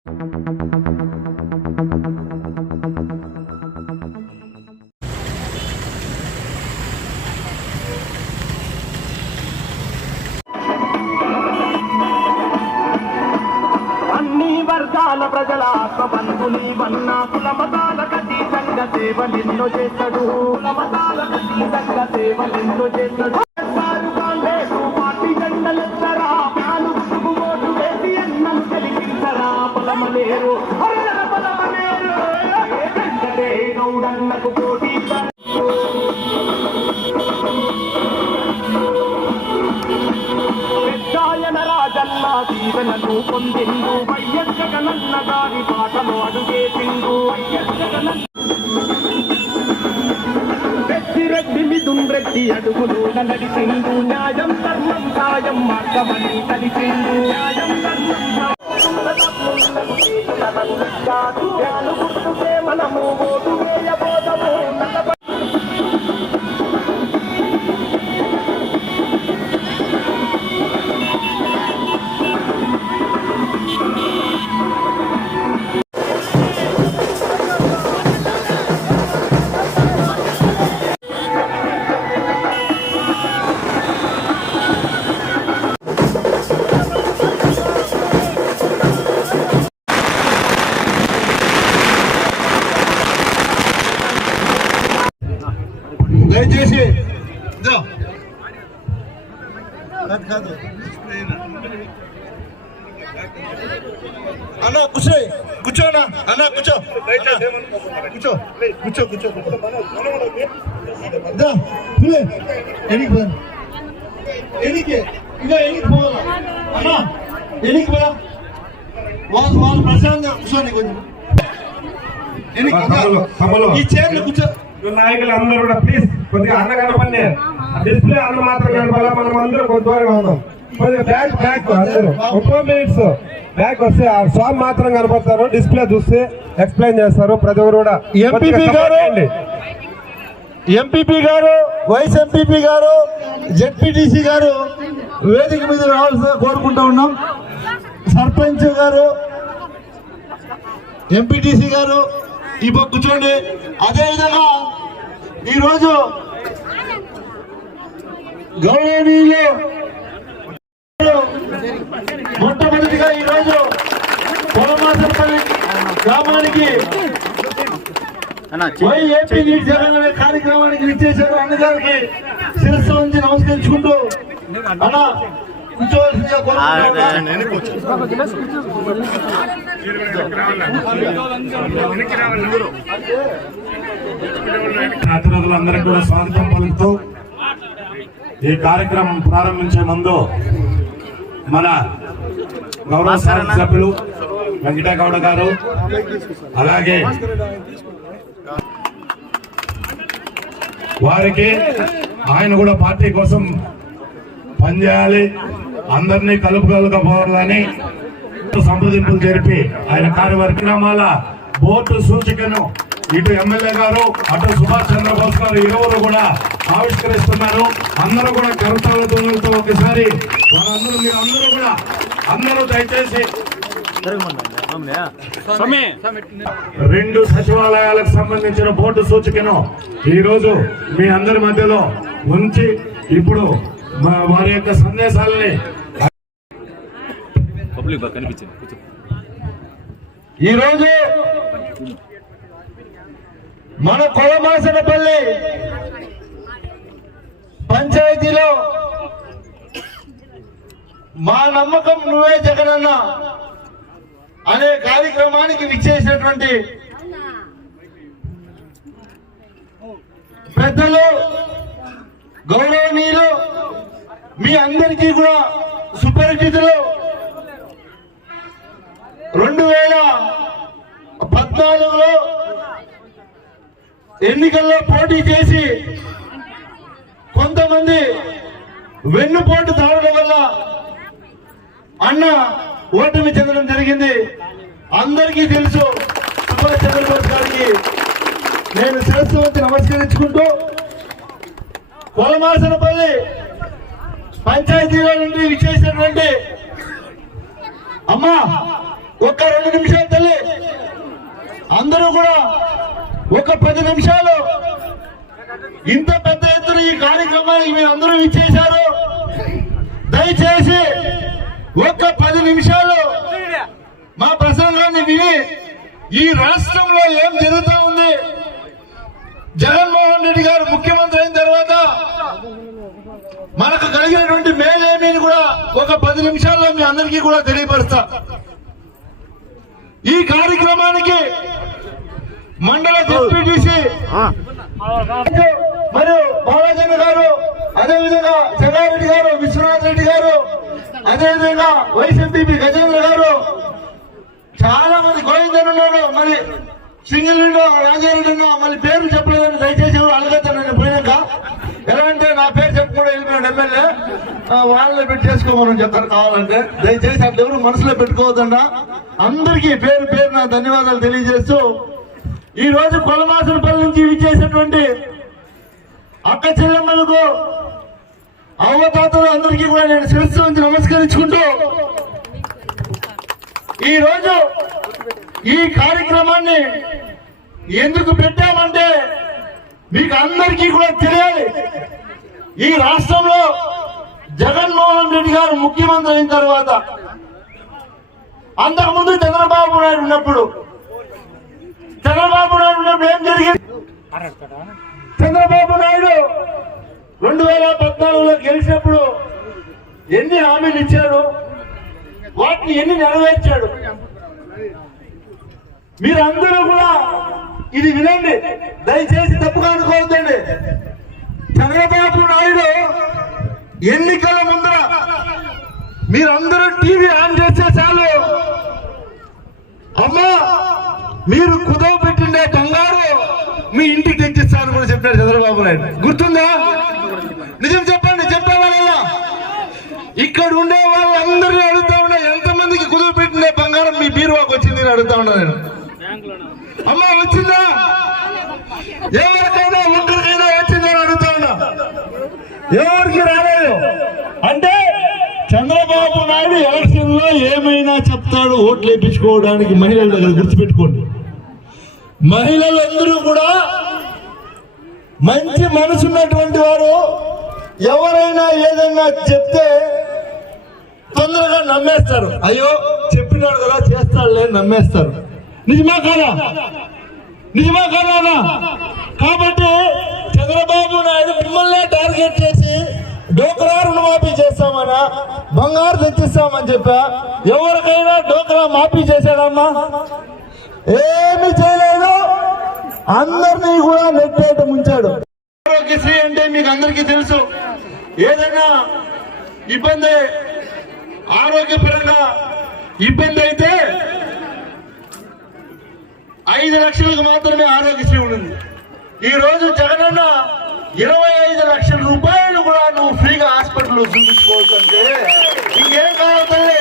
వర్గాల ప్రజల ఆత్మబంధుని వన్నా కుల మతాలకు అతీతంగా సేవలెన్నో చేస్తాడు. కుల మతాలకు అతీతంగా సేవలెన్నో చేస్తాడు. పార్టీ జెండలెత్తరా, ప్యాను గుర్తుకు ఓటు వేసి అన్నను గెలిపించరా. పొలమలేరు పొలమలేరు వెంకటే గౌడన్నకు పోటీ రాజన్న దీవెనలు పొందిండు. వైఎస్జగనన్న గారి పాటలో అడుగేసిండు. రెడ్డి మిథున్ రెడ్డి అడుగులు నడిచిండు. న్యాయం ధర్మం సాయం మార్గమని కలిసిండు. న్యాయం ధర్మం గుర్తుకే మనము ఓటు వేయబోదము. దయచేసి అన్న కూర్చోనా అన్న కూర్చో కూర్చో కూర్చో కూర్చో ఎనికి ఇక ఎనికి పోవాలా అన్న ఎనికి పోయా వాళ్ళు ప్రశాంతంగా కూర్చోని కొంచెం ఈ చైర్లు కూర్చో. నాయకులు అందరూ కూడా ప్లీజ్ కొద్దిగా అన్న కనపడి డిస్ప్లే అన్న మాత్రం కనపాలా. మనం అందరూ కొంత దూరంగా ఉందాం. కొద్దిగా బ్యాక్ అందరూ 30 మినిట్స్ బ్యాక్ వస్తే ఆ సాంగ్ మాత్రం కనపడతారు. డిస్ప్లే చూస్తే ఎక్స్ప్లెయిన్ చేస్తారు. ప్రతి ఒక్కరు కూడా ఎంపీపీ గారు వైస్ ఎంపీపీ గారు జెడ్పీటీసీ గారు వేదిక మీద రావాల్సిందిగా కోరుకుంటూ ఉన్నాం. సర్పంచ్ గారు ఎంపీటీసీ గారు ఈ పక్క కూర్చోండి. అదేవిధంగా ఈరోజు గౌరవనీయులు మొట్టమొదటిగా ఈరోజు పొలమాసపల్లి గ్రామానికి ఏపీ నీటి జగన్ అనే కార్యక్రమానికి ఇచ్చేశారు. అన్నగారికి శిరస్సు నుంచి నమస్కరించుకుంటూ అలా ప్రతినిధులందరికీ కూడా స్వాగతం పలుకుతూ ఈ కార్యక్రమం ప్రారంభించే ముందు మన గౌరవ సభ్యులు వెంకటగౌడ గారు అలాగే వారికి ఆయన కూడా పార్టీ కోసం పనిచేయాలి, అందరినీ కలుపుకోవాలని సంప్రదింపులు జరిపి ఆయన కార్యక్రమాల బోర్డు సూచికను ఇటు ఎమ్మెల్యే గారు అటు సుభాష్ చంద్రబోస్ గారు ఇరువురు కూడా ఆవిష్కరిస్తున్నారు. అందరూ కూడా కర్తవ్య ధ్వనులతో ఒకసారి వాళ్ళందరూ మీరందరూ కూడా అందరూ దయచేసి 2 సచివాలయాలకు సంబంధించిన బోర్డు సూచికను ఈరోజు మీ అందరి మధ్యలో ఉంచి ఇప్పుడు వారి యొక్క సందేశాలని ఈరోజు మన కొలమాసనపల్లి పంచాయతీలో మా నమ్మకం నువ్వే జగనన్న అనే కార్యక్రమానికి విచ్చేసినటువంటి పెద్దలు గౌరవనీయులు మీ అందరికీ కూడా సుపరిచితులు 2014లో ఎన్నికల్లో పోటీ చేసి కొంతమంది వెన్నుపోటు తాగడం వల్ల అన్న ఓటమి చెందడం జరిగింది. అందరికీ తెలుసు. సుభాష్ చంద్రబోస్ గారికి నేను శిరస్సు వంచి నమస్కరించుకుంటూ కొలమాసనపల్లి పంచాయతీలో నుండి విచ్చేసినటువంటి అమ్మా ఒక్క 2 నిమిషాలు తల్లి, అందరూ కూడా ఒక 10 నిమిషాలు. ఇంత పెద్ద ఎత్తున ఈ కార్యక్రమానికి మీరు అందరూ ఇచ్చేశారు. దయచేసి ఒక్క 10 నిమిషాలు మా ప్రసంగాన్ని విని ఈ రాష్ట్రంలో ఏం జరుగుతూ ఉంది, జగన్మోహన్ రెడ్డి గారు ముఖ్యమంత్రి అయిన తర్వాత మనకు కలిగినటువంటి మేలేమీని కూడా ఒక 10 నిమిషాల్లో మీ అందరికీ కూడా తెలియపరుస్తా. ఈ కార్యక్రమానికి మండల డిప్యూటీసీ మరియు బాలాజీ గారు, అదేవిధంగా జగారెడ్డి గారు, విశ్వనాథ్ రెడ్డి గారు, అదేవిధంగా వైఎస్ఎంపీ గజేంద్ర గారు, చాలా మంది గోవిందన్ ఉన్నాడు, మరి సింగిల్ రాజారెడ్డి ఉన్నా, మళ్ళీ పేర్లు చెప్పలేదని దయచేసి ఎవరు అడగద్దాను. నేను పోయినాక ఎలా అంటే నా పేరు చెప్పకుండా వెళ్ళిపోయాడు ఎమ్మెల్యే, వాళ్ళని పెట్టి చేసుకోమని చెప్తారు. కావాలంటే దయచేసి అట్లా ఎవరు మనసులో పెట్టుకోవద్దండా. అందరికీ పేరు పేరు నా ధన్యవాదాలు తెలియజేస్తూ, ఈ రోజు కొలమాసనపల్లి నుంచి విచ్చేసినటువంటి అక్క చెల్లెమ్మలకు, అవ్వతాతలు అందరికీ కూడా నేను శిరస్సు నుంచి నమస్కరించుకుంటూ, ఈ రోజు ఈ కార్యక్రమాన్ని ఎందుకు పెట్టామంటే మీకు అందరికీ కూడా తెలియాలి. ఈ రాష్ట్రంలో జగన్మోహన్ రెడ్డి గారు ముఖ్యమంత్రి అయిన తర్వాత, అంతకుముందు చంద్రబాబు నాయుడు ఉన్నప్పుడు ఏం జరిగింది? చంద్రబాబు నాయుడు 2014లో గెలిచినప్పుడు ఎన్ని హామీలు ఇచ్చాడు, వాటిని ఎన్ని నెరవేర్చాడు? మీరందరూ కూడా ఇది వినండి, దయచేసి తప్పుగా అనుకోవద్దండి. చంద్రబాబు నాయుడు ఎన్నికల ముందర మీరందరూ టీవీ ఆన్ చేస్తే చాలు, అమ్మా మీరు కుదవ పెట్టిండే బంగారు మీ ఇంటికి తెచ్చిస్తాను కూడా చెప్పాడు చంద్రబాబు నాయుడు. గుర్తుందా? నిజం చెప్పండి, చెప్పేవాళ్ళ ఇక్కడ ఉండే వాళ్ళందరినీ అడుగుతా ఉన్నా, ఎంతమందికి కుదువ పెట్టిండే బంగారం మీ బీరువాకు వచ్చింది అని అడుగుతా ఉన్నా నేను. అమ్మా వచ్చిందా? ఎవరికైనా ఒక్కరికైనా వచ్చిందని అడుగుతా ఉన్నా. ఎవరికి రాలేదు అంటే చంద్రబాబు నాయుడు ఎలక్షన్ లో ఏమైనా చెప్తాడు ఓట్లు వేయించుకోవడానికి మహిళల దగ్గర. గుర్తుపెట్టుకోండి, మహిళలందరూ కూడా మంచి మనసున్నటువంటి వారు. ఎవరైనా ఏదైనా చెప్తే తొందరగా నమ్మేస్తారు. అయ్యో చెప్పినాడు కదా చేస్తాడులే నమ్మేస్తారు. నిజమా కాదా? నిజమా కాదా? కాబట్టి చంద్రబాబు నాయుడు మిమ్మల్నే టార్గెట్ చేసి డోక్రా రుణమాఫీ చేస్తామన్నా, బంగారు తెచ్చిస్తామని చెప్పా. ఎవరికైనా డోక్రా మాఫీ చేశాడమ్మా? ఏమి చేయలేదు. అందరినీ కూడా నెట్టేట ముంచాడు. ఆరోగ్యశ్రీ అంటే మీకు అందరికీ తెలుసు. ఏదైనా ఇబ్బంది, ఆరోగ్యపరంగా ఇబ్బంది అయితే 5 లక్షలకు మాత్రమే ఆరోగ్యశ్రీ ఉంటుంది. ఈ రోజు జగనన్న 25 లక్షల రూపాయలు కూడా నువ్వు ఫ్రీగా హాస్పిటల్లో చూపించుకోవచ్చు అంటే ఇంకేం కావాలి?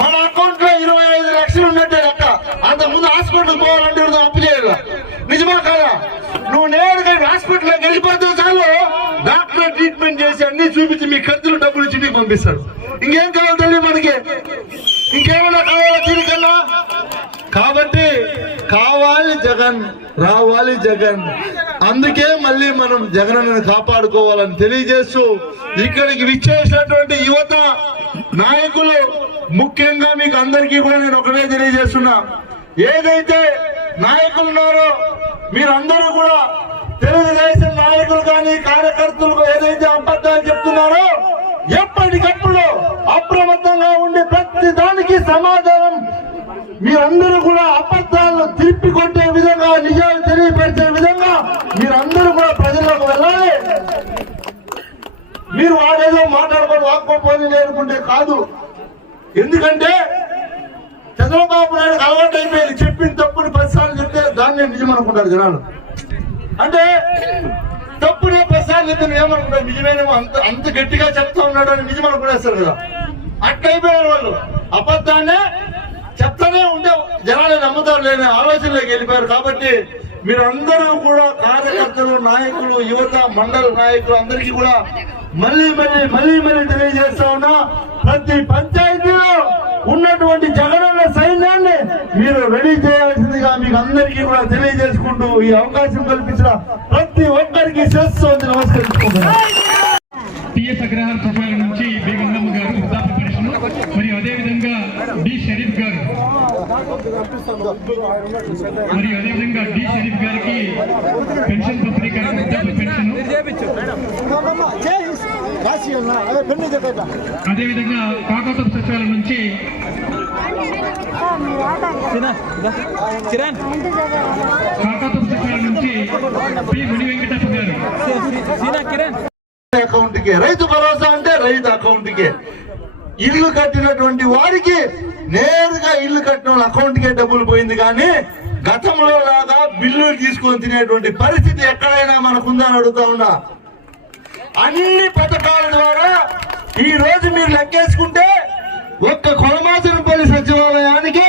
మన అకౌంట్ లో 25 లక్షలు ఉన్నట్టే లెక్క. అంతకుముందు హాస్పిటల్ పోవాలంటే అప్పు చేయాలి. నిజమా కాదా? నువ్వు నేరుగా హాస్పిటల్లోకి వెళ్ళిపోతే చాలు, డాక్టర్ ట్రీట్మెంట్ చేసి అన్ని చూపించి మీ ఖర్చులు డబ్బులు ఇంటికి పంపిస్తారు. ఇంకేం కావాలి తల్లి మనకి? ఇంకేమైనా కావాలా దీనికన్నా? కాబట్టి కావాలి జగన్, రావాలి జగన్. అందుకే మళ్ళీ మనం జగనన్నను కాపాడుకోవాలని తెలియజేస్తూ, ఇక్కడికి విచ్చేసినటువంటి యువత నాయకులు, ముఖ్యంగా మీకు అందరికీ కూడా నేను ఒకటే తెలియజేస్తున్నా, ఏదైతే నాయకులు ఉన్నారో మీరందరూ కూడా తెలుగుదేశం నాయకులు కానీ కార్యకర్తలు ఏదైతే అబద్ధాలు చెప్తున్నారో ఎప్పటికప్పుడు అప్రమత్తంగా ఉండి ప్రతి దానికి సమాధానం మీరందరూ కూడా అబద్ధాలను తిప్పి కొట్టే విధంగా, నిజాలు తెలియపరిచే విధంగా మీరందరూ కూడా ప్రజలకు వెళ్ళాలి. మీరు వాడేదో మాట్లాడుకొని వాక్కోపోయి నేర్చుకుంటే కాదు. ఎందుకంటే చంద్రబాబు నాయుడు అలవాటు అయిపోయింది, చెప్పిన తప్పుని 10 సార్లు చెప్తే దాన్ని నిజం అనుకుంటారు జనాలు. అంటే తప్పునే 10 సార్లు చెప్తే ఏమనుకుంటారు, నిజమేనేమో, అంత గట్టిగా చెప్తా ఉన్నాడు అని నిజం అనుకునేస్తారు కదా. అట్లయిపోయారు వాళ్ళు. అబద్ధాన్నే చెప్తానే ఉంటే జనాలు నమ్ముతారు లేని ఆలోచనలోకి వెళ్ళిపోయారు. కాబట్టి మీరందరూ కూడా కార్యకర్తలు, నాయకులు, యువత, మండల నాయకులు అందరికీ కూడా మళ్ళీ తెలియజేస్తా ఉన్నా, ప్రతి పంచాయతీలో ఉన్నటువంటి జగనన్న సైన్యాన్ని మీరు రెడీ చేయాల్సిందిగా మీకు అందరికీ కూడా తెలియజేసుకుంటూ ఈ అవకాశం కల్పించిన ప్రతి ఒక్కరికి శిరస్సు వంచి నమస్కరించుకుంటున్నాను. టిఎస్ అగ్రహార్ ప్రొఫైల్ నుంచి బేగంగమ్మ గారు వృద్ధాప్య పెన్షన్, మరియు అదేవిధంగా డి షరీఫ్ గారు, గారికి పెన్షన్ పంపిణీ వృద్ధాప్య పెన్షన్, అదేవిధంగా కాకతపు సచివాలయం నుంచి పి ముని వెంకటప్ప గారు అకౌంట్ కే, రైతు భరోసా అంటే రైతు అకౌంట్ కే, ఇల్లు కట్టినటువంటి వారికి నేరుగా ఇల్లు కట్టిన వాళ్ళ అకౌంట్ కే డబ్బులు పోయింది. కానీ గతంలో లాగా బిల్లులు తీసుకొని తినేటువంటి పరిస్థితి ఎక్కడైనా మనకుందని అడుగుతా ఉన్నా. అన్ని పథకాల ద్వారా ఈ రోజు మీరు లెక్కేసుకుంటే ఒక్క కొలమాచనపల్లి సచివాలయానికి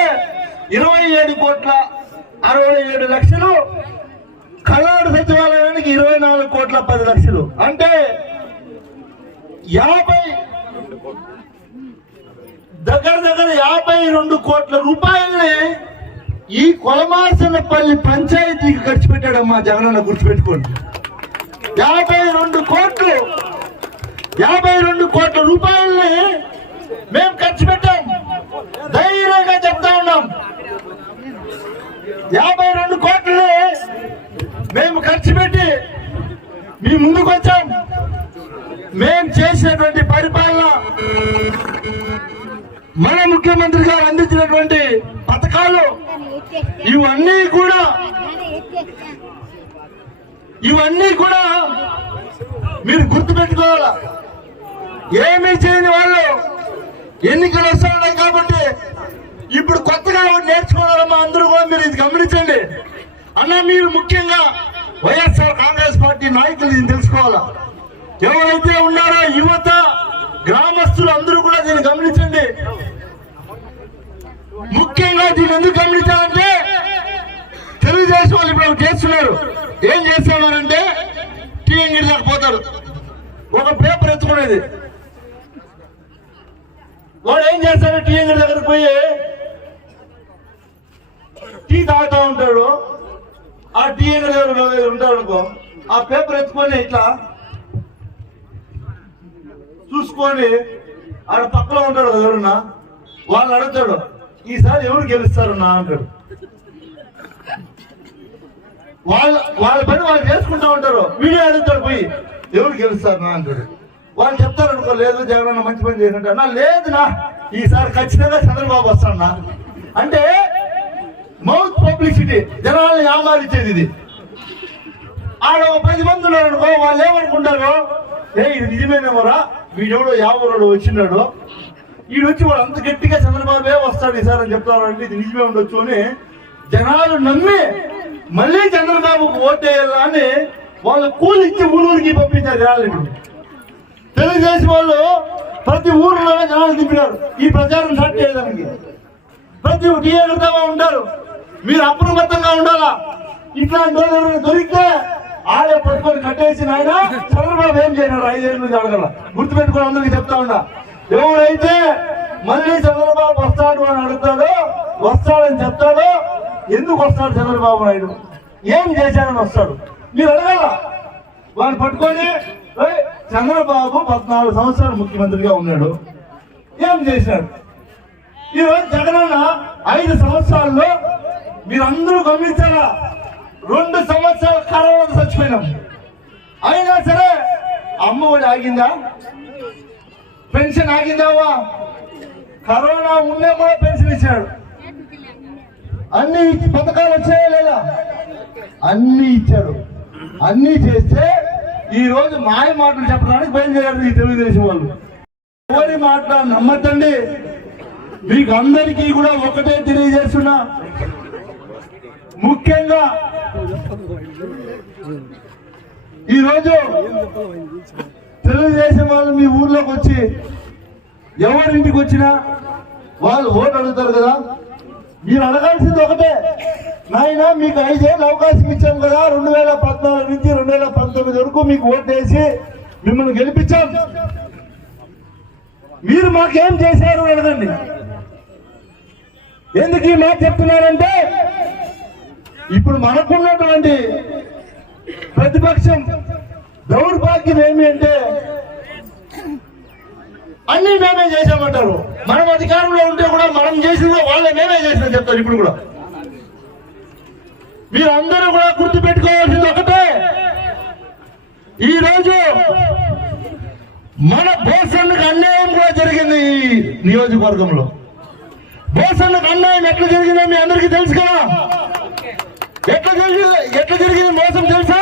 27,67,00,000, కల్లాడు సచివాలయానికి 24,10,00,000, అంటే 52 కోట్ల రూపాయల్ని ఈ కొలమాసనపల్లి పంచాయతీకి ఖర్చు పెట్టాడమ్మా జగనన్న, గుర్తుపెట్టుకోండి. 52 కోట్ల రూపాయల్ని మేము ఖర్చు పెట్టాం. ధైర్యంగా చెప్తా ఉన్నాం, 52 కోట్లని మేము ఖర్చు పెట్టి మీ ముందుకు వచ్చాం. మేము చేసినటువంటి పరిపాలన, మన ముఖ్యమంత్రి గారు అందించినటువంటి పథకాలు ఇవన్నీ కూడా మీరు గుర్తుపెట్టుకోవాలా. ఏమీ చేయని వాళ్ళు ఎన్నికలు వస్తున్నాయి కాబట్టి ఇప్పుడు కొత్తగా నేర్చుకోవాలమ్మా. అందరూ కూడా మీరు ఇది గమనించండి అన్న. మీరు ముఖ్యంగా వైఎస్ఆర్ కాంగ్రెస్ పార్టీ నాయకులు దీన్ని తెలుసుకోవాలా. ఎవరైతే ఉన్నారో యువత, గ్రామస్తులు అందరూ కూడా దీన్ని గమనించండి. ముఖ్యంగా దీన్ని ఎందుకు గమనించాలంటే తెలుగుదేశం వాళ్ళు ఇప్పుడు చేస్తున్నారు. ఏం చేస్తున్నారంటే టీ అంగడి దాకా పోతారు, ఒక పేపర్ ఎత్తుకునేది. వాడు ఏం చేస్తాడు, టీ అంగడి దగ్గరకు పోయి టీ తాగుతూ ఉంటాడు. ఆ టీ అంగడి దగ్గర ఉంటాడు అనుకో, ఆ పేపర్ ఎత్తుకొని ఇట్లా చూసుకొని ఆడ పక్కలో ఉంటాడు ఎవరున్నా, వాళ్ళు అడుగుతాడు ఈసారి ఎవరు గెలుస్తారన్నా అంటాడు. వాళ్ళ పని వాళ్ళు చేసుకుంటూ ఉంటారు. వీడియో అడుగుతాడు పోయి ఎవరు గెలుస్తారన్నా అంటాడు. వాళ్ళు చెప్తారు అనుకో, లేదు జగన్ మంచి పని చేసినట్టు అన్నా, లేదునా ఈసారి ఖచ్చితంగా చంద్రబాబు వస్తాడన్నా అంటే మౌత్ పబ్లిసిటీ, జనాలను యామారిచ్చేది ఇది. ఆడ 10 మంది ఉన్నారు అనుకో, వాళ్ళు ఏమనుకుంటారు, ఇది నిజమేనేమోరా, వీడెవడో యావరోడు వచ్చినాడు, వీడు వచ్చి వాడు అంత గట్టిగా చంద్రబాబే వస్తాడు ఈసారి అని చెప్తారు అంటే ఇది నిజమే ఉండొచ్చు అని జనాలు నమ్మి మళ్ళీ చంద్రబాబుకు ఓటేయాలా అని వాళ్ళు కూలిచ్చి ఊరికి పంపించారు జనాలు. తెలుగుదేశం వాళ్ళు ప్రతి ఊరిలో జనాలు దింపినారు ఈ ప్రచారం స్టార్ట్ చేయడానికి. ప్రతి టీఆర్గా ఉంటారు. మీరు అప్రమత్తంగా ఉండాలా. ఇట్లాంటి వాళ్ళు దొరికితే ఆడే పట్టుకొని కట్టేసి ఆయన చంద్రబాబు ఏం చేయనాడు 5 ఏళ్ళ నుంచి అడగల. గుర్తుపెట్టుకుని అందరికీ చెప్తా ఉన్నా, ఎవరైతే మళ్ళీ చంద్రబాబు వస్తాడు అని అడుగుతాడో, వస్తాడని చెప్తాడో, ఎందుకు వస్తాడు చంద్రబాబు నాయుడు, ఏం చేశాడని వస్తాడు, మీరు అడగాల. వాడిని పట్టుకొని చంద్రబాబు 14 సంవత్సరాలు ముఖ్యమంత్రిగా ఉన్నాడు, ఏం చేశాడు. ఈరోజు జగనన్న 5 సంవత్సరాల్లో మీరందరూ గమనించాలా, 2 సంవత్సరాలు కరోనా చచ్చిపోయినాం. అయినా సరే అమ్మఒడి ఆగిందా, పెన్షన్ ఆగిందావా, కరోనా ఉన్నే కూడా పెన్షన్ ఇచ్చాడు. అన్ని పథకాలు వచ్చాయా లేదా, అన్ని ఇచ్చాడు. అన్ని చేస్తే ఈ రోజు మాయ మాటలు చెప్పడానికి బయలుదేరారు ఈ తెలుగుదేశం వాళ్ళు. ఎవరి మాట నమ్మద్దండి. మీకు అందరికీ కూడా ఒకటే తెలియజేస్తున్నా, ముఖ్యంగా ఈరోజు తెలుగుదేశం వాళ్ళు మీ ఊర్లోకి వచ్చి ఎవరింటికి వచ్చినా వాళ్ళు ఓటు అడుగుతారు కదా. మీరు అడగాల్సింది ఒకటే, నాయన మీకు 5 ఏళ్ళు అవకాశం ఇచ్చాం కదా, 2014 నుంచి 2019 వరకు మీకు ఓటు వేసి మిమ్మల్ని గెలిపించాం, మీరు మాకేం చేశారు అడగండి. ఎందుకు ఈ మాట చెప్తున్నానంటే ఇప్పుడు మనకున్నటువంటి ప్రతిపక్షం దౌర్భాగ్యం ఏమి అంటే అన్ని మేమే చేసామంటారు. మనం అధికారంలో ఉంటే కూడా మనం చేసిందో వాళ్ళే మేమే చేసిన చెప్తారు. ఇప్పుడు కూడా మీరందరూ కూడా గుర్తు పెట్టుకోవాల్సింది ఒకటే, ఈ రోజు మన బోసన్నుకు అన్యాయం కూడా జరిగింది. ఈ నియోజకవర్గంలో బోసన్నుకు అన్యాయం ఎట్లా జరిగిందో మీ అందరికీ తెలుసు కదా. ఎట్లా జరిగింది మోసం తెలుసా?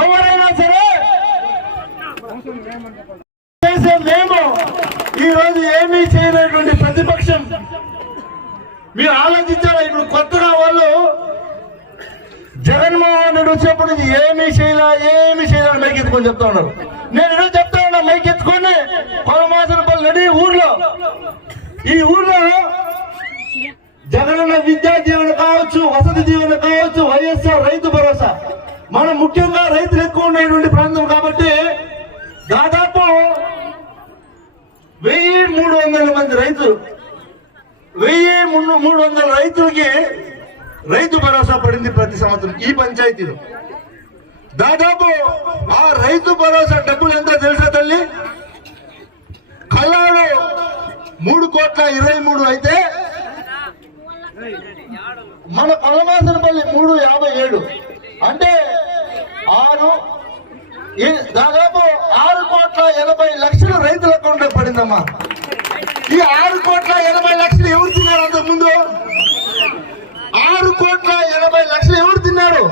ఎవరైనా సరే చేసే మేము ఈ రోజు ఏమీ చేయనటువంటి ప్రతిపక్షం మీరు ఆలోచించారా? ఇప్పుడు కొత్తగా వాళ్ళు జగన్మోహన్ రెడ్డి వచ్చేప్పటి నుంచి ఏమీ చేయాలని మైక్ ఎత్తుకొని చెప్తా ఉన్నారు. నేను ఈరోజు చెప్తా ఉన్నా, మైక్ ఎత్తుకొని కొలమాసనపల్లి నడి ఊర్లో, ఈ ఊర్లో జగనన్న విద్యా దీవెన కావచ్చు, వసతి దీవెన కావచ్చు, వైఎస్ఆర్ రైతు భరోసా, మనం ముఖ్యంగా రైతులు ఎక్కువ ఉండేటువంటి ప్రాంతం కాబట్టి దాదాపు 1300 మంది రైతులు, 1300 రైతులకి రైతు భరోసా పడింది ప్రతి సంవత్సరం ఈ పంచాయతీలో. దాదాపు ఆ రైతు భరోసా డబ్బులు ఎంతో తెలుసా తల్లి? కల్లాడు 3,23,00,000 అయితే మన కొలమాసనపల్లి 3,57,00,000 అంటే దాదాపు 6,80,00,000 రైతుల అకౌంట్ లో పడిందమ్మా. ఈ 6,80,00,000 ఎవరు తిన్నారు? అంతకు ముందు 6,80,00,000 ఎవరు తిన్నారు?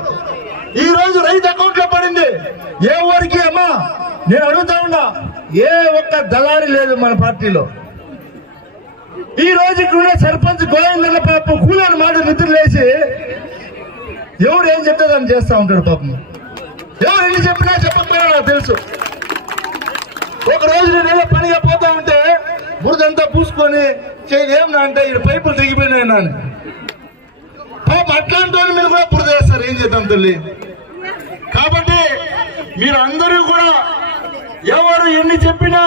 ఈ రోజు రైతు అకౌంట్ లో పడింది. ఏ ఊరికి అమ్మా? నేను అడుగుతా ఉన్నా, ఏ ఒక్క దళారి లేదు మన పార్టీలో. ఈ రోజు ఇక్కడ సర్పంచ్ గోవిందన్న పాపం కూలని మాట నిద్రలేసి ఎవరు ఏం చెప్తే దాన్ని చేస్తా ఉంటాడు పాపం. ఎవరు ఎన్ని చెప్పినా చెప్పకపోయినా నాకు తెలుసు. ఒక రోజు నేను ఏదో పనిగా పోతా ఉంటే బురదంతా పూసుకొని ఏమన్నా అంటే ఈ పైపులు తెగిపోయినాయన్నా అని పాప అట్లాంటి వాళ్ళు మీరు కూడా బురద వేస్తారు. ఏం చేద్దాం తల్లి? కాబట్టి మీరు అందరూ కూడా ఎవరు ఎన్ని చెప్పినా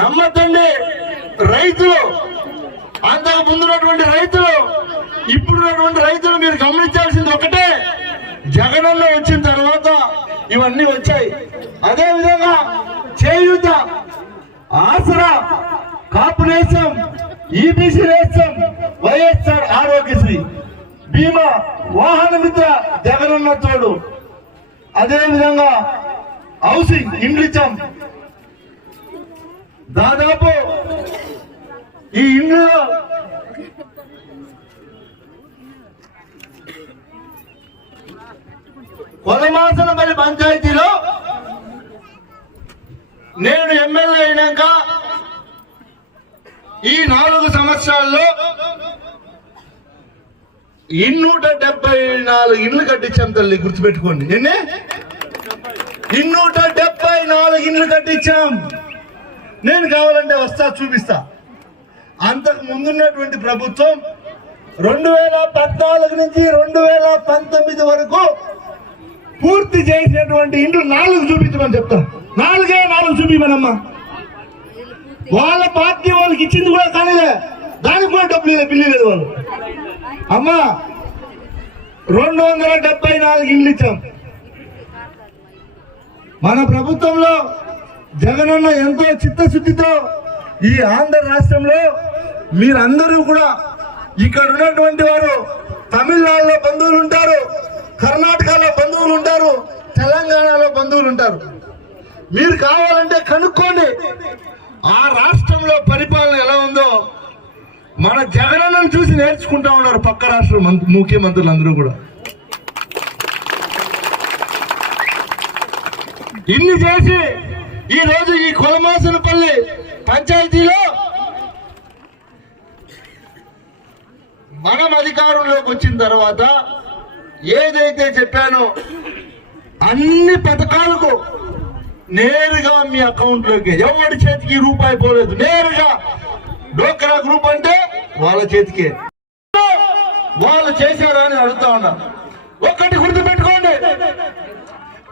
నమ్మద్దండి. రైతులు, అంతకు ముందున్నటువంటి రైతులు, ఇప్పుడున్నటువంటి రైతులు మీరు గమనించాల్సింది ఒకటే, జగనన్న వచ్చిన తర్వాత ఇవన్నీ వచ్చాయి. అదే విధంగా చేయూత, ఆసరా, కాపు నేస్తం, ఈబీసీ నేస్తం, వైఎస్ఆర్ ఆరోగ్యశ్రీ, బీమా, వాహన మిత్ర జగనన్న తోడు, అదే విధంగా హౌసింగ్ ఇండ్లు ఇచ్చాం. దాదాపు ఈ ఇండ్లలో కొలమాసనపల్లి పంచాయతీలో నేను ఎమ్మెల్యే అయినాక ఈ 4 సంవత్సరాల్లో 274 ఇండ్లు కట్టించాం తల్లి. గుర్తుపెట్టుకోండి, ఎన్ని? 274 ఇండ్లు కట్టించాం. నేను కావాలంటే వస్తా చూపిస్తా. అంతకు ముందున్నటువంటి ప్రభుత్వం 2014 నుంచి 2019 వరకు పూర్తి చేసినటువంటి ఇండ్లు 4 చూపించమని చెప్తాం. 4 చూపించమనమ్మా. వాళ్ళ పార్టీ వాళ్ళకి ఇచ్చింది కూడా కానీలే, దానికి కూడా డబ్బులు బిల్లు లేదు వాళ్ళు. అమ్మా 274 ఇండ్లు ఇచ్చాం. మన ప్రభుత్వంలో జగనన్న ఎంతో చిత్తశుద్ధితో ఈ ఆంధ్ర రాష్ట్రంలో మీరందరూ కూడా ఇక్కడ ఉన్నటువంటి వారు తమిళనాడులో బంధువులు ఉంటారు, కర్ణాటకలో బంధువులు ఉంటారు, తెలంగాణలో బంధువులు ఉంటారు. మీరు కావాలంటే కనుక్కోండి ఆ రాష్ట్రంలో పరిపాలన ఎలా ఉందో. మన జగనన్నను చూసి నేర్చుకుంటా ఉన్నారు పక్క రాష్ట్ర ముఖ్యమంత్రులు అందరూ కూడా. ఇన్ని చేసి ఈ రోజు ఈ కొలమాసనపల్లి పంచాయతీలో మనం అధికారంలోకి వచ్చిన తర్వాత ఏదైతే చెప్పానో అన్ని పథకాలకు నేరుగా మీ అకౌంట్ లోకి, ఎవరి చేతికి రూపాయి పోలేదు. నేరుగా డోక్రా గ్రూప్ అంటే వాళ్ళ చేతికే. వాళ్ళు చేశారా అని అడుగుతా ఉన్నా. ఒక్కటి గుర్తుపెట్టుకోండి,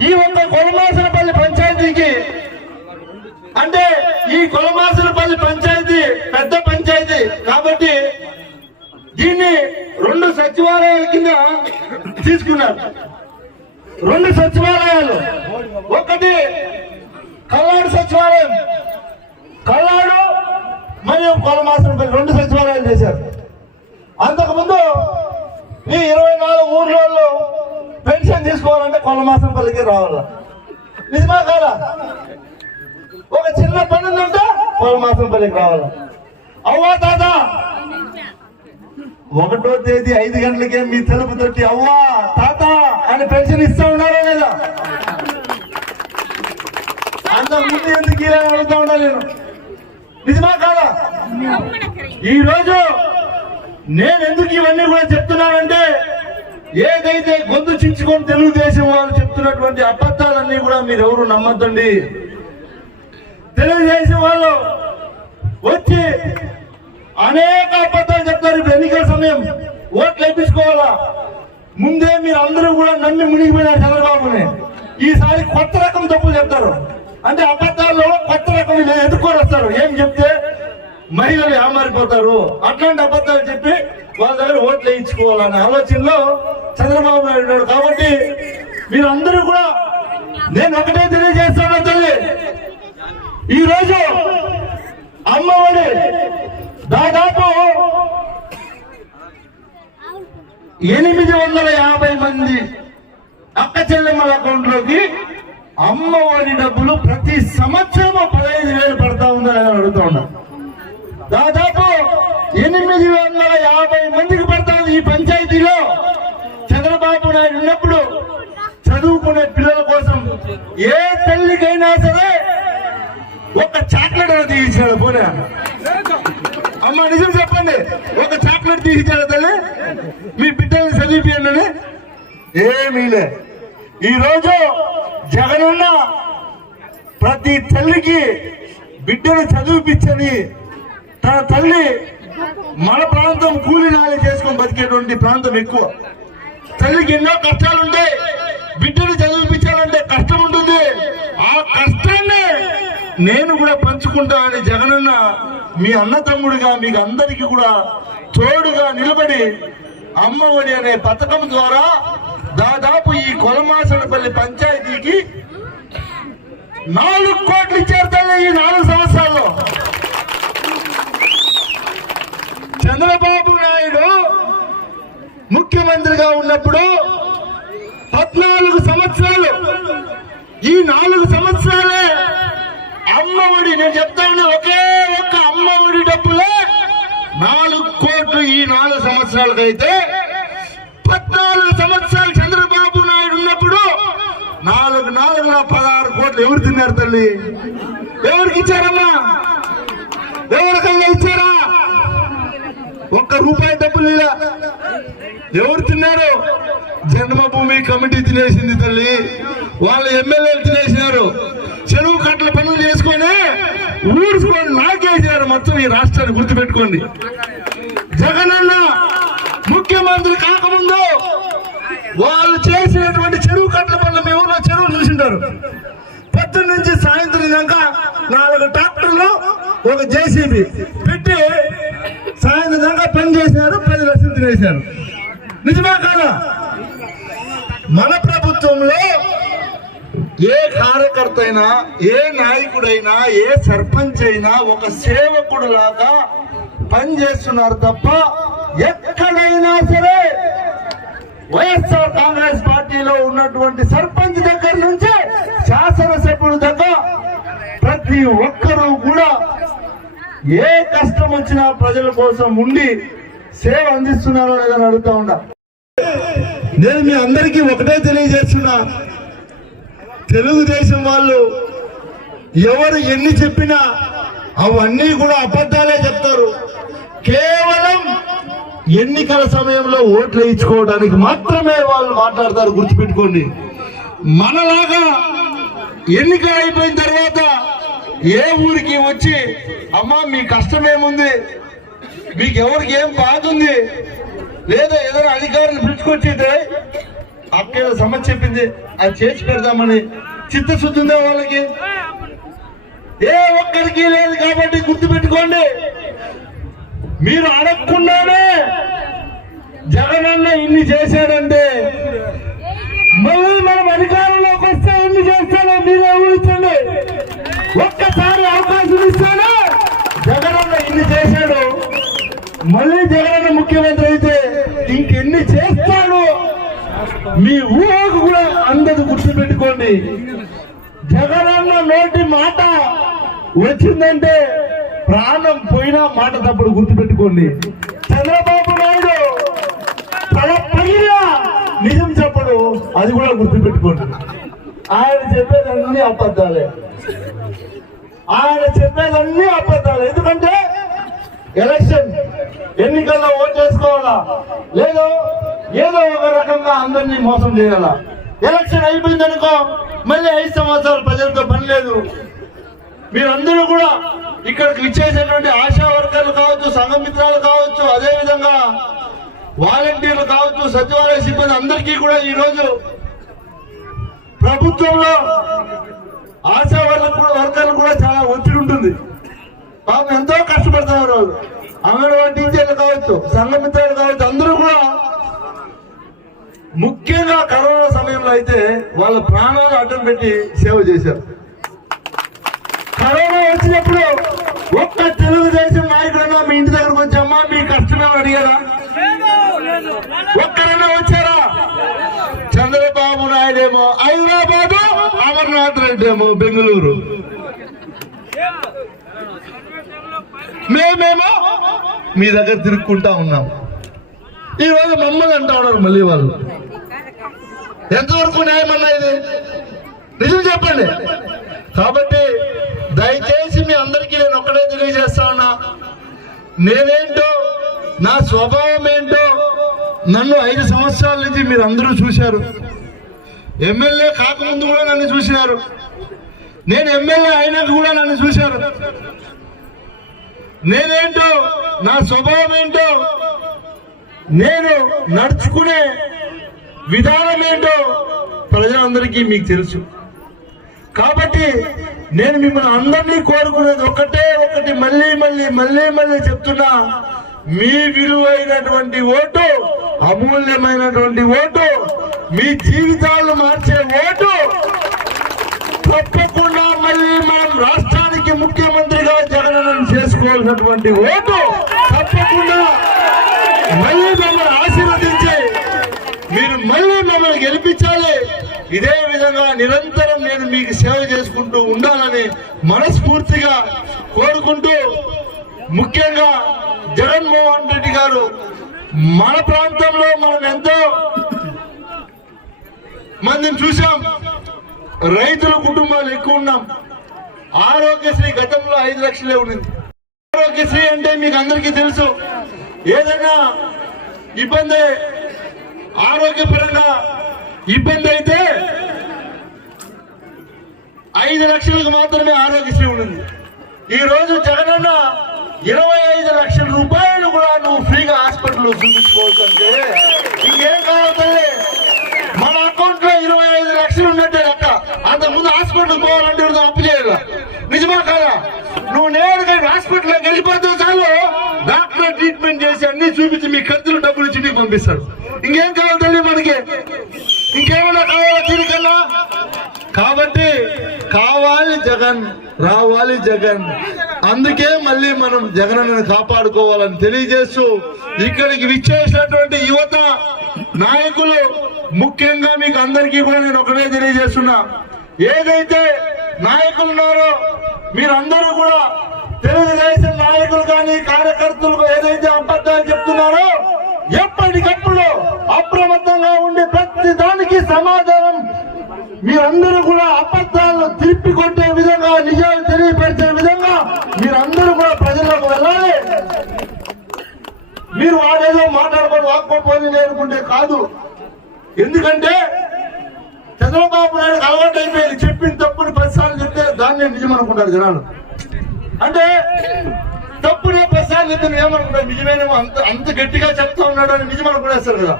ఈ ఒక్క కొలమాసనపల్లి పంచాయతీకి అంటే ఈ కొలమాసులపల్లి పంచాయతీ పెద్ద పంచాయతీ కాబట్టి దీన్ని 2 సచివాలయాల కింద తీసుకున్నారు. 2 సచివాలయాలు, ఒకటి కల్లాడు సచివాలయం, కల్లాడు మరియు కొలమాసులపల్లి 2 సచివాలయాలు చేశారు. అంతకుముందు ఈ 24 ఊర్లలో పెన్షన్ తీసుకోవాలంటే కొలమాసులపల్లికి రావాల. నిజమా కాదా? ఒక చిన్న పని ఉందంటే కొలమాసులపల్లికి రావాలా. అవ్వా తాత 1వ తేదీ 5 గంటలకే మీ తలుపు తట్టి అవ్వా తాత అని పెన్షన్ ఇస్తా ఉన్నారా లేదా? అంతకుముందు ఎందుకు ఇలా అడుగుతా ఉన్నా నేను? నిజమా కాదా? ఈ రోజు నేను ఎందుకు ఇవన్నీ కూడా చెప్తున్నానంటే, ఏదైతే గొంతు చించుకొని తెలుగుదేశం వాళ్ళు చెప్తున్నటువంటి అబద్ధాలన్నీ కూడా మీరు ఎవరు నమ్మద్దండి. తెలుగుదేశం వాళ్ళు వచ్చి అనేక అబద్ధాలు చెప్తారు. ఇప్పుడు ఎన్నికల సమయం, ఓట్లు వేయించుకోవాలా. ముందే మీరు అందరూ కూడా నమ్మి మునిగిపోయినారు చంద్రబాబుని. ఈసారి కొత్త రకం తప్పులు చెప్తారు. అంటే అబద్ధాల్లో కొత్త రకం ఎదుర్కొని వస్తారు. ఏం చెప్తే మహిళలు ఏమారిపోతారు, అట్లాంటి అబద్ధాలు చెప్పి వాళ్ళ దగ్గర ఓట్లు వేయించుకోవాలనే ఆలోచనలో చంద్రబాబు నాయుడు ఉన్నాడు. కాబట్టి మీరందరూ కూడా నేను ఒకటే తెలియజేస్తాను తల్లి, ఈ రోజు అమ్మఒడి దాదాపు 850 మంది అక్క చెల్లెమ్మల అకౌంట్ లోకి అమ్మఒడి డబ్బులు ప్రతి సంవత్సరం 15,000 పడతా ఉందని అడుగుతా ఉన్నారు. దాదాపు 850 మందికి పడతాను. ఈ పంచాయతీలో చంద్రబాబు నాయుడు ఉన్నప్పుడు చదువుకునే పిల్లల కోసం ఏ తల్లికైనా సరే ఒక చాక్లెట్ తీయించాడు. పోనీ అమ్మ నిజం చెప్పండి, ఒక చాక్లెట్ తీయించాడు తల్లి మీ బిడ్డల్ని చదివిపియండి? ఏమీలే. ఈరోజు జగనన్న ప్రతి తల్లికి బిడ్డను చదివిపించని తన తల్లి, మన ప్రాంతం కూలి నాలి చేసుకొని బతికేటువంటి ప్రాంతం ఎక్కువ. తల్లికి ఎన్నో కష్టాలు ఉంటాయి. బిడ్డను చదివిపించాలంటే కష్టం ఉంటుంది. ఆ కష్టాన్ని నేను కూడా పంచుకుంటా అని జగనన్న మీ అన్న తమ్ముడుగా మీకు అందరికీ కూడా తోడుగా నిలబడి అమ్మఒడి అనే పథకం ద్వారా దాదాపు ఈ కొలమాసనపల్లి పంచాయతీకి 4 కోట్లు ఇచ్చారు తల్లి. ఈ 4 సంవత్సరాల్లో చంద్రబాబు నాయుడు ముఖ్యమంత్రిగా ఉన్నప్పుడు 14 సంవత్సరాలు, ఈ 4 సంవత్సరాలే అమ్మఒడి, నేను చెప్తా ఉన్నా ఒకే ఒక్క అమ్మఒడి డబ్బులే 4 కోట్లు. ఈ 4 సంవత్సరాలకైతే 14 సంవత్సరాలు చంద్రబాబు నాయుడు ఉన్నప్పుడు 16 కోట్లు ఎవరు తిన్నారు తల్లి? ఎవరికి ఇచ్చారమ్మా? ఎవరికైనా ఇచ్చారా? ₹1 డబ్బులు లేదా? ఎవరు తిన్నారు? జన్మభూమి కమిటీ తినేసింది తల్లి. వాళ్ళ ఎమ్మెల్యేలు తినేసినారు. చెరువు కట్టల పనులు చేసుకొని ఊడ్చుకొని నాకేసినారు మొత్తం ఈ రాష్ట్రాన్ని. గుర్తుపెట్టుకోండి, జగనన్న ముఖ్యమంత్రి కాకముందు వాళ్ళు చేసినటువంటి చెరువు కట్టల పనులు మీ ఊళ్ళో చెరువులు చూసింటారు. పొద్దున్న నుంచి సాయంత్రం దాకా 4 ట్రాక్టర్లు, ఒక జేసీబీ పెట్టి సాయంత్రం దాకా పని చేసినారు. 10 లక్షలు తినేసినారు. నిజమా కాదా? మన ప్రభుత్వంలో ఏ కార్యకర్త అయినా, ఏ నాయకుడైనా, ఏ సర్పంచ్ అయినా ఒక సేవకుడు లాగా పనిచేస్తున్నారు తప్ప ఎక్కడైనా సరే వైఎస్ఆర్ కాంగ్రెస్ పార్టీలో ఉన్నటువంటి సర్పంచ్ దగ్గర నుంచి శాసనసభ్యుల దగ్గర ప్రతి ఒక్కరూ కూడా ఏ కష్టం వచ్చినా ప్రజల కోసం ఉండి సేవ అందిస్తున్నారో లేదని అడుగుతా ఉన్నా. నేను మీ అందరికీ ఒకటే తెలియజేస్తున్నా, తెలుగుదేశం వాళ్ళు ఎవరు ఎన్ని చెప్పినా అవన్నీ కూడా అబద్ధాలే చెప్తారు. కేవలం ఎన్నికల సమయంలో ఓట్లు వేయించుకోవడానికి మాత్రమే వాళ్ళు మాట్లాడతారు. గుర్తుపెట్టుకోండి, మనలాగా ఎన్నికలు అయిపోయిన తర్వాత ఏ ఊరికి వచ్చి అమ్మా మీ కష్టం ఏముంది, మీకు ఎవరికి ఏం బాధ ఉంది, లేదా ఏదైనా అధికారులు పిలుచుకొచ్చితే అక్కడ సమస్య చెప్పింది అది చేసి పెడదామని చిత్తశుద్ధి ఉందా వాళ్ళకి? ఏ ఒక్కరికి లేదు. కాబట్టి గుర్తుపెట్టుకోండి, మీరు అడగకుండానే జగనన్న ఇన్ని చేశాడంటే మళ్ళీ మనం అధికారంలోకి వస్తే ఎన్ని చేస్తాడో మీరే ఊహించండి. ఒక్కసారి అవకాశం ఇస్తాను, జగనన్న ఇన్ని చేశాడు, మళ్ళీ జగనన్న ముఖ్యమంత్రి అయితే ఇంకెన్ని చేస్తాడు మీ ఊహకు కూడా అందరూ గుర్తుపెట్టుకోండి. జగనన్న నోటి మాట వచ్చిందంటే ప్రాణం పోయినా మాట తప్పుడు గుర్తుపెట్టుకోండి. చంద్రబాబు నాయుడు తల పగిలినా నిజం చెప్పడు, అది కూడా గుర్తుపెట్టుకోండి. ఆయన చెప్పేదన్నీ అబద్ధాలే, ఆయన చెప్పేదన్నీ అబద్ధాలే. ఎందుకంటే ఎలక్షన్ ఎన్నికల్లో ఓటు చేసుకోవాలా, లేదో ఏదో ఒక రకంగా అందరినీ మోసం చేయాలా. ఎలక్షన్ అయిపోయిందనుకో మళ్ళీ 5 సంవత్సరాలు ప్రజలతో పని లేదు. మీరందరూ కూడా ఇక్కడికి విచ్చేసేటువంటి ఆశా వర్కర్లు కావచ్చు, సంఘ మిత్రాలు కావచ్చు, అదేవిధంగా వాలంటీర్లు కావచ్చు, సచివాలయ సిబ్బంది అందరికీ కూడా ఈరోజు ప్రభుత్వంలో ఆశా వర్కర్లు కూడా చాలా ఒత్తిడి ఉంటుంది. పాపం ఎంతో కష్టపడుతున్నారు. అంగన్వాడీ టీచర్లు కావచ్చు, సంఘ మిత్రాలు కావచ్చు, అందరూ కూడా ముఖ్యంగా కరోనా సమయంలో అయితే వాళ్ళ ప్రాణాలు అడ్డం పెట్టి సేవ చేశారు. కరోనా వచ్చినప్పుడు ఒక్క తెలుగుదేశం నాయకుడైనా మీ ఇంటి దగ్గరకు వచ్చామా మీ కష్టమే అడిగారా? ఒక్కరైనా వచ్చారా? చంద్రబాబు నాయుడు ఏమో హైదరాబాదు, అమర్నాథ్ రెడ్డి ఏమో బెంగళూరు, మేమేమో మీ దగ్గర తిరుక్కుంటా ఉన్నాం. ఈ రోజు మమ్మల్ని అంటా ఉన్నారు మళ్ళీ వాళ్ళు. ఎంతవరకు న్యాయమన్నా ఇది? నిజం చెప్పండి. కాబట్టి దయచేసి మీ అందరికీ నేను ఒక్కడే తెలియజేస్తా ఉన్నా, నేనేంటో నా స్వభావం ఏంటో నన్ను 5 సంవత్సరాల నుంచి మీరు అందరూ చూశారు. ఎమ్మెల్యే కాకముందు కూడా నన్ను చూసినారు, నేను ఎమ్మెల్యే అయినాక కూడా నన్ను చూశారు. నేనేంటో నా స్వభావం ఏంటో నేను నడుచుకునే విధానం ఏంటో ప్రజలందరికీ మీకు తెలుసు. కాబట్టి నేను మిమ్మల్ని అందరినీ కోరుకునేది ఒకటి మళ్ళీ చెప్తున్నా, మీ విలువైనటువంటి ఓటు, అమూల్యమైనటువంటి ఓటు, మీ జీవితాలు మార్చే ఓటు తప్పకుండా మళ్ళీ మనం రాష్ట్రానికి ముఖ్యమంత్రిగా జగనన్నను చేసుకోవాల్సినటువంటి ఓటు తప్పకుండా మళ్ళీ మమ్మల్ని ఆశీర్వదించి మీరు మళ్ళీ మమ్మల్ని గెలిపించాలి. ఇదే విధంగా నిరంతరం నేను మీకు సేవ చేసుకుంటూ ఉండాలని మనస్ఫూర్తిగా కోరుకుంటూ, ముఖ్యంగా జగన్మోహన్ రెడ్డి గారు మన ప్రాంతంలో మనం ఎంతో మందిని చూసాం. రైతుల కుటుంబాలు ఎక్కువ ఉన్నాం. ఆరోగ్యశ్రీ గతంలో 5 లక్షలే ఉన్నది. ఆరోగ్యశ్రీ అంటే మీకు అందరికీ తెలుసు, ఏదైనా ఇబ్బంది, ఆరోగ్యపరంగా ఇబ్బంది అయితే 5 లక్షలకు మాత్రమే ఆరోగ్యశ్రీ ఉన్నది. ఈ రోజు జగనన్న 25 లక్షల రూపాయలు కూడా నువ్వు ఫ్రీగా హాస్పిటల్లో చూపించుకోవచ్చు అంటే ఇంకేం కావాలి? మన అకౌంట్ లో 25 లక్షలు ఉన్నట్టే లెక్క. అంతకుముందు హాస్పిటల్ పోవాలంటే అప్పు చేయాలి. నిజమా కాదా? నువ్వు నేరుగా హాస్పిటల్లోకి వెళ్ళిపోతే చాలు, డాక్టర్ ట్రీట్మెంట్ చేసి అన్ని చూపించి మీ ఖర్చులు డబ్బులు ఇచ్చి మీకు పంపిస్తాడు. ఇంకేం కావాలి తల్లి మనకి? ఇంకేమన్నా కావాలా దీనికన్నా? కాబట్టి కావాలి జగన్, రావాలి జగన్. అందుకే మళ్ళీ మనం జగనన్నను కాపాడుకోవాలని తెలియజేస్తూ, ఇక్కడికి విచ్చేసినటువంటి యువత నాయకులు ముఖ్యంగా మీకు అందరికీ కూడా నేను ఒకటే తెలియజేస్తున్నా, ఏదైతే నాయకులు ఉన్నారో మీరందరూ కూడా తెలుగుదేశం నాయకులు కానీ కార్యకర్తలు ఏదైతే అబద్ధాలు చెప్తున్నారో ఎప్పటికప్పుడు అప్రమత్తంగా ఉండి ప్రతి దానికి సమాధానం మీరందరూ కూడా అబద్ధాలను తిప్పి కొట్టే విధంగా, నిజాలు తెలియపరిచే విధంగా మీరందరూ కూడా ప్రజలకు వెళ్ళాలి. మీరు వాడేదో మాట్లాడుకొని వాక్కోపోయి అనుకుంటే కాదు. ఎందుకంటే చంద్రబాబు నాయుడు అలవాటు అయిపోయింది, చెప్పిన తప్పుని 10 సార్లు చెప్తే దాన్ని నిజం అనుకుంటారు జనాలు. అంటే తప్పునే 10 సార్లు చెప్తే ఏమనుకుంటారు, నిజమేనేమో, అంత గట్టిగా చెప్తా ఉన్నాడు అని నిజం అనుకునేస్తారు కదా.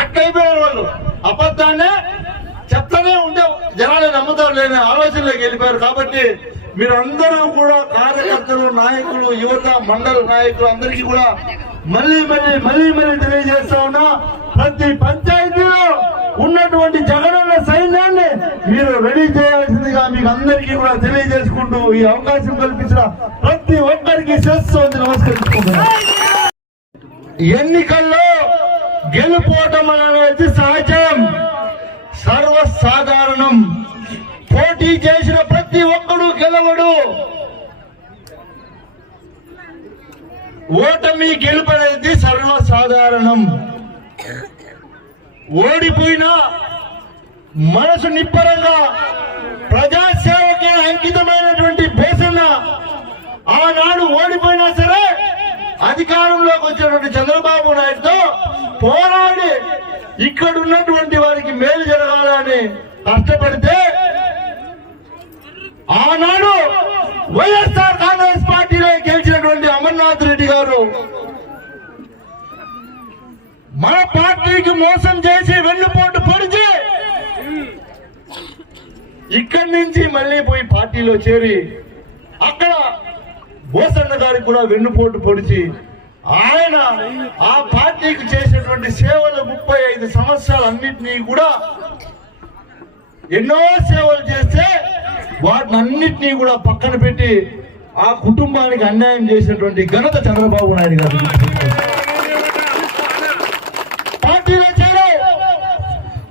అట్లయిపోయారు వాళ్ళు. అబద్ధాన్నే చెప్తానే ఉంటే జనాలు నమ్ముతారు లేని ఆలోచనలోకి వెళ్ళిపోయారు. కాబట్టి మీరందరూ కూడా కార్యకర్తలు, నాయకులు, యువత, మండల నాయకులు అందరికీ కూడా మళ్ళీ తెలియజేస్తా ఉన్నా, ప్రతి పంచాయతీలో ఉన్నటువంటి జగనన్న సైన్యాన్ని మీరు రెడీ చేయాల్సిందిగా మీకు అందరికీ కూడా తెలియజేసుకుంటూ ఈ అవకాశం కల్పించిన ప్రతి ఒక్కరికి శిరస్సు నమస్కరించుకుంటున్నాను. ఎన్నికల్లో గెలుపోవటం అనేది సహజం, సర్వసాధారణం. పోటీ చేసిన ప్రతి ఒక్కడు గెలవడు. ఓటమి గెలుపు అనేది సర్వసాధారణం. ఓడిపోయినా మనసు నిబ్బరంగా ప్రజాసేవకే అంకితమైనటువంటి బోసన్న ఆనాడు ఓడిపోయినా సరే అధికారంలోకి వచ్చినటువంటి చంద్రబాబు నాయుడుతో పోరాడి ఇక్కడ ఉన్నటువంటి వారికి మేలు జరగాలని కష్టపడితే ఆనాడు వైఎస్ఆర్ కాంగ్రెస్ పార్టీలో గెలిచినటువంటి అమర్నాథ్ రెడ్డి గారు మన పార్టీకి మోసం చేసి వెన్నుపోటు పొడిచి ఇక్కడి నుంచి మళ్ళీ పోయి పార్టీలో చేరి అక్కడ బోసన్న గారికి కూడా వెన్నుపోటు పొడిచి ఆయన ఆ పార్టీకి చేసినటువంటి సేవలు 35 సంవత్సరాలు అన్నింటినీ కూడా ఎన్నో సేవలు చేస్తే వాటిని అన్నింటినీ కూడా పక్కన పెట్టి ఆ కుటుంబానికి అన్యాయం చేసినటువంటి ఘనత చంద్రబాబు నాయుడు గారు. పార్టీలో చేరావు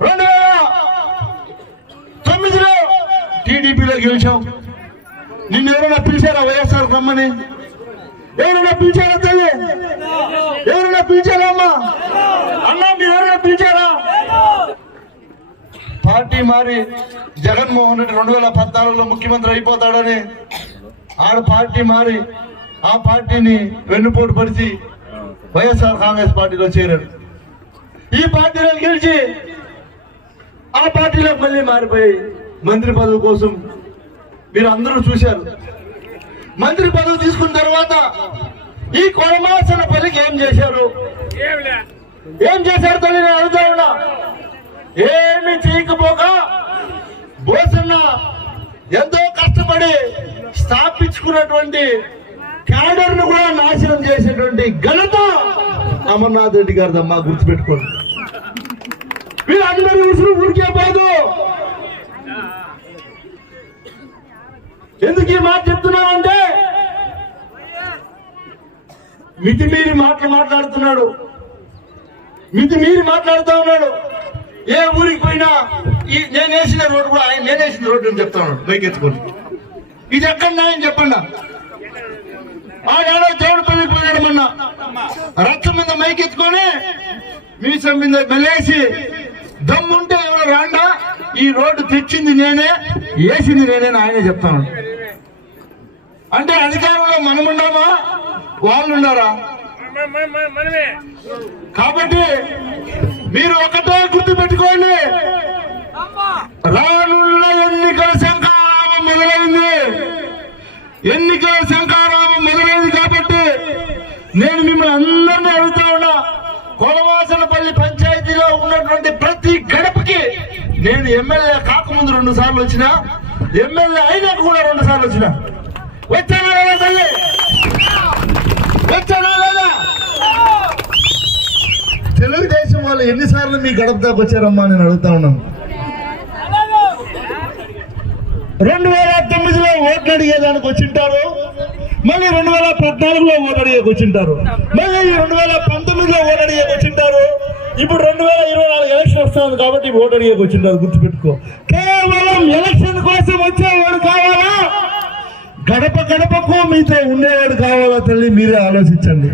2009లో టీడీపీలో గెలిచావు. నిన్ను ఎవరైనా పిలిచారా వైఎస్ఆర్ రమ్మని? ఎవరైనా పిలిచారా తల్లి? ఎవరైనా పిలిచారా అమ్మా? అన్నా మీరు ఎవరైనా పిలిచారా? పార్టీ మారి జగన్మోహన్ రెడ్డి 2014లో ముఖ్యమంత్రి అయిపోతాడని ఆడ పార్టీ మారి ఆ పార్టీని వెన్నుపోటు పరిచి వైఎస్ఆర్ కాంగ్రెస్ పార్టీలో చేరాడు. ఈ పార్టీలో గెలిచి ఆ పార్టీలో మళ్ళీ మారిపోయి మంత్రి పదవి కోసం మీరు అందరూ చూశారు. మంత్రి పదవి తీసుకున్న తర్వాత ఈ కొడమాసన పల్లికి ఏం చేశారు తల్లి నేను అడుగుతా ఉన్నా. ఏమి చేయకపోక బోసన్న ఎంతో కష్టపడి స్థాపించుకున్నటువంటి క్యాడర్ ను కూడా నాశనం చేసేటువంటి ఘనత అమర్నాథ్ రెడ్డి గారిదమ్మా, గుర్తుపెట్టుకోండి. వీళ్ళందరూ ఉసురు ఊరికే పోదు. ఎందుకు ఈ మాట చెప్తున్నానంటే మితిమీరి మాట్లాడుతున్నాడు, మితిమీరి మాట్లాడుతూ ఉన్నాడు. ఏ ఊరికి పోయినా నేను వేసిన రోడ్డు కూడా ఆయన నేను వేసిన రోడ్డు అని చెప్తా ఉన్నాడు బైక్ ఎత్తుకొని. ఇది ఎక్కడ ఆయన చెప్పండి. ఆడాడో దేవుడిపల్లికి పోయాడు మొన్న, రక్తం మీద మైక్ ఎత్తుకొని మీసం మీద మెలేసి దమ్ముంటే ఎవరో రాండా, ఈ రోడ్డు తెచ్చింది నేనే, వేసింది నేనే ఆయనే చెప్తాను. అంటే అధికారంలో మనమున్నామా వాళ్ళు ఉన్నారా? కాబట్టి మీరు ఒకటే గుర్తు పెట్టుకోండి, రానున్న ఎన్నికల శంఖారామం మొదలైంది. ఎన్నికల శంఖారామం మొదలైంది కాబట్టి నేను మిమ్మల్ని అందరినీ అడుగుతా ఉన్నా, కొలవాసనపల్లి పంచాయతీలో ఉన్నటువంటి ప్రతి గడపకి నేను ఎమ్మెల్యే కాకముందు 2 సార్లు వచ్చినా, ఎమ్మెల్యే అయినాక కూడా 2 సార్లు వచ్చినా. వచ్చానా లేదా తల్లి? వచ్చానా లేదా? తెలుగుదేశం వాళ్ళు ఎన్నిసార్లు మీ గడప దాకా వచ్చారమ్మా నేను అడుగుతా ఉన్నాను. 2009లో ఓట్లు అడిగేదానికి వచ్చింటారు, మళ్ళీ 2014లో ఓటు అడిగేకి వచ్చింటారు, మళ్ళీ 2019లో ఓటు అడిగేకి వచ్చింటారు, ఇప్పుడు 2024 ఎలక్షన్ వస్తుంది కాబట్టి ఓటు అడిగేకి వచ్చింటారు. గుర్తుపెట్టుకో, కేవలం ఎలక్షన్ కోసం వచ్చేవాడు కావాలా, గడప గడపకు మీతో ఉండేవాడు కావాలా తల్లి? మీరే ఆలోచించండి.